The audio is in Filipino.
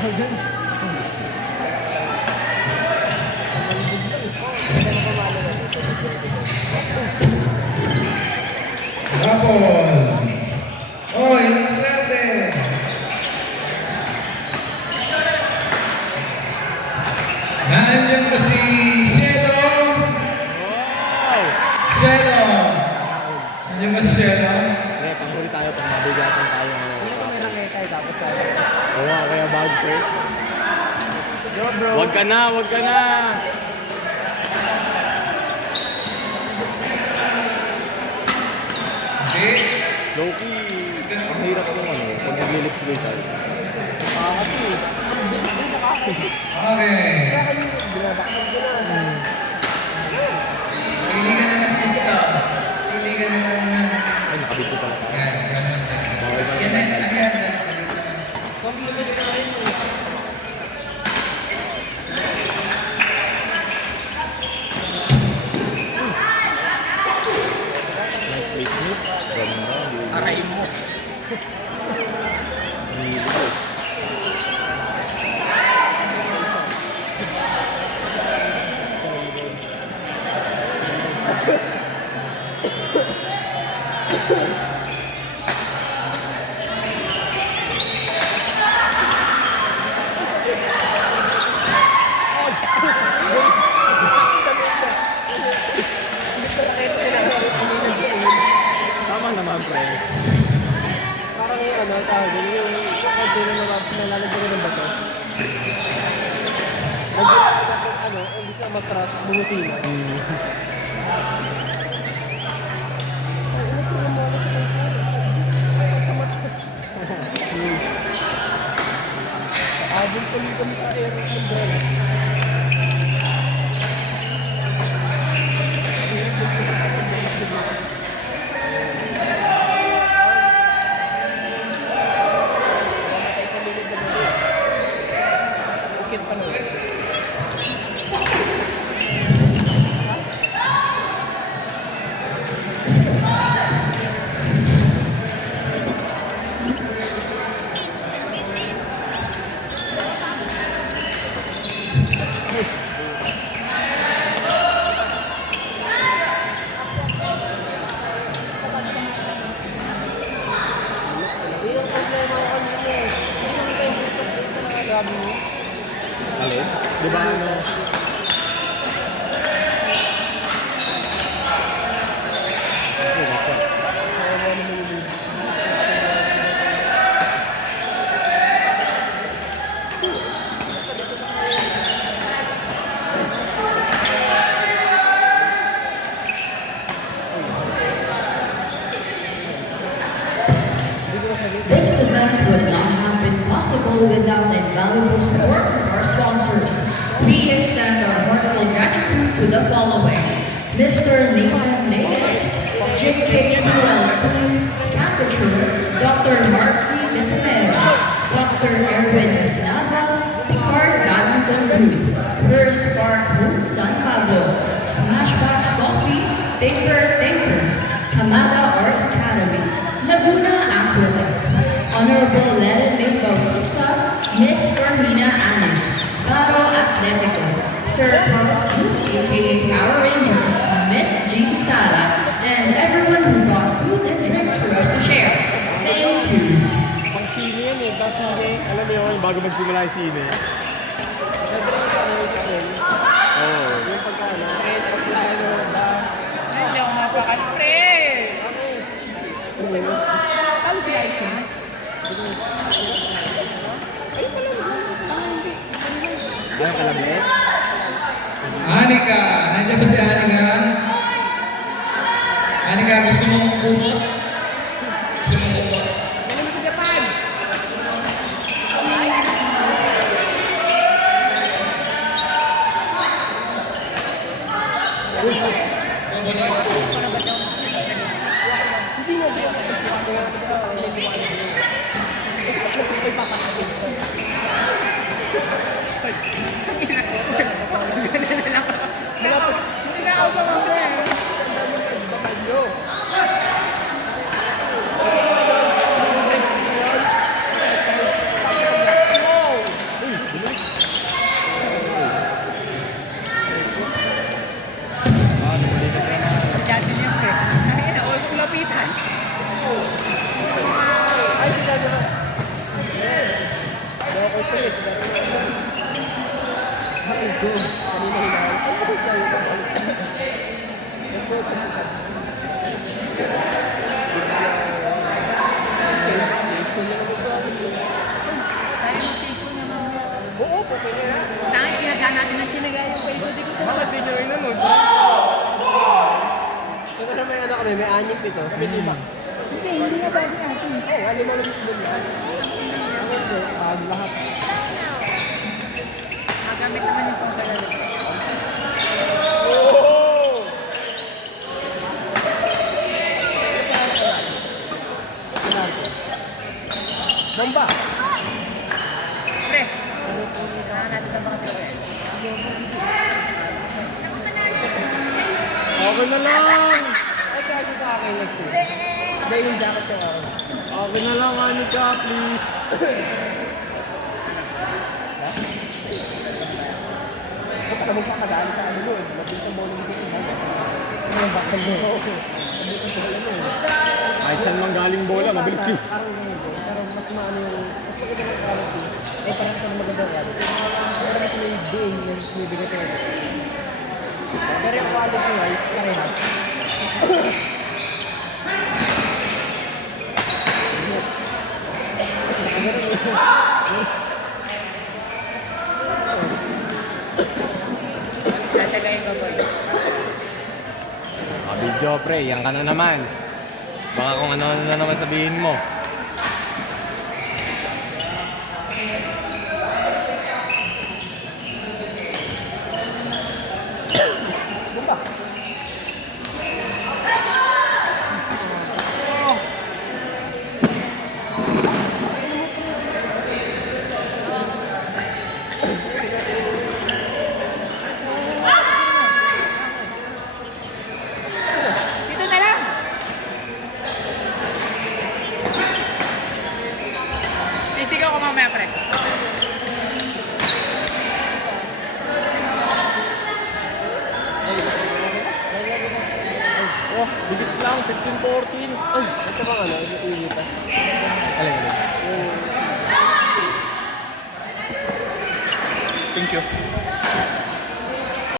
Rapol. Oy, swerte. Nandiyan ba si Shelo? Shelo. Nandiyan ba si Shelo? Kaya panghuli tayo pag mabigatan tayo. May nakikay tapos tayo. Oo, kaya bag trip. Yo bro. Wag ka na, wag ka na. Okay. Loki, ang hirap ng ano, pag nag-lip spray tayo. Kasi, Okay. Pili ka na lang dito. Pili ka na lang. Ay, nakabit ko pala. Yan, ganun. Okay pala. Yan na, yan. Nice place mo. Ganda. Aray mo. Nilo. Tama naman, pre. Parang yung ano, tawag yun, yung kotse na naman, nalalagyan ng bato. Nag-iisip ako ano, hindi siya matras, bumusina. Abot kami kami sa air umbrella. Ukit pa nun. Yung problema ko kanina eh. Hindi naman tayo dito na grabe mo. Alin? Di ba ano? This event would not have been possible without the invaluable support of our sponsors. We extend our heartfelt gratitude to the following: Mr. Nathan Reyes, JK2L2 Cafeteria, Dr. Marky Desamera, Dr. Erwin Esnava, Picard Badminton Group, First Park Home San Pablo, Smashbox Coffee, Tinker, Hamada Art Academy, Laguna Aquatech, Honorable Lennon May Bautista, Miss Carmina Anna, Claro Atletico, Sir Carlos Group, aka Power Rangers, Miss Jean Sala, and everyone who brought food and drinks for us to share. Thank you. Pang sine yan eh, pang sine. Alam mo yun, bago magsimula yung sine. Nag-drink ka na yung chicken. Oo. Yung pagkano. Hindi ako mapakan, pre! Kalo si Irish ko na? Ayaw ka lamit? Anika, nandiyan ba si Anika? Anika, gusto mong kumot? Gusto mong kumot? Dali mo sa Japan! Hindi nga ba yung Hindi na ako sa mga pre! Kanina hinahal. Ano ba tayo sa Let's go. Oo, okay na yan. Tangin, kinadaan natin ng chinaga yung paikot-ikot. Bakit di nyo rin nanood? Ito naman yung ano kami, may 6-7. Kami 5. Hindi nga bago natin. Oo, alam mo lang yung lahat. Lahat. Magamit naman yung pangkalala. Bomba! Pre, natin ang baka sila. Okay na lang! Ay, kaya sa akin, Lexi. Dahil yung jacket ko ako. Okay na lang, Anika, please. Huwag ka magpakadali sa ano mo eh. Mabilis ang bowling dito. Ano yung bakal mo? Ay, saan mang galing bola, mabilis yun. Parang ganyan bro. Pero mas maano yung... Mas maganda ng quality. Eh, parang sa maganda quality. Pero mas may day na bibigay ko. Pero yung quality wise, parehas. Tatagayin ka, boy. Video, pre, yan ka na naman. Baka kung ano na naman sabihin mo. Dito na lang! Sisigaw ko mamaya, pre. Oh, bigit lang, 15-14. Ay, ito bang ano, iinitan. Alin. Thank you.